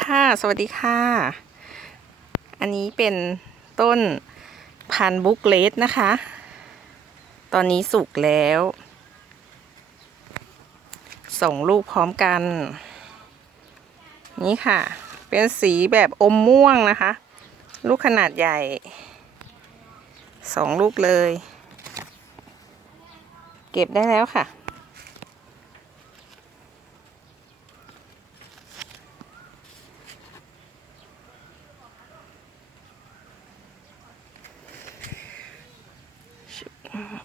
ค่ะ สวัสดีค่ะ อันนี้เป็นต้นพันบุกเลสนะคะ ตอนนี้สุกแล้ว ส่งลูกพร้อมกัน นี่ค่ะ เป็นสีแบบอมม่วงนะคะ ลูกขนาดใหญ่ สองลูกเลย เก็บได้แล้วค่ะ Um,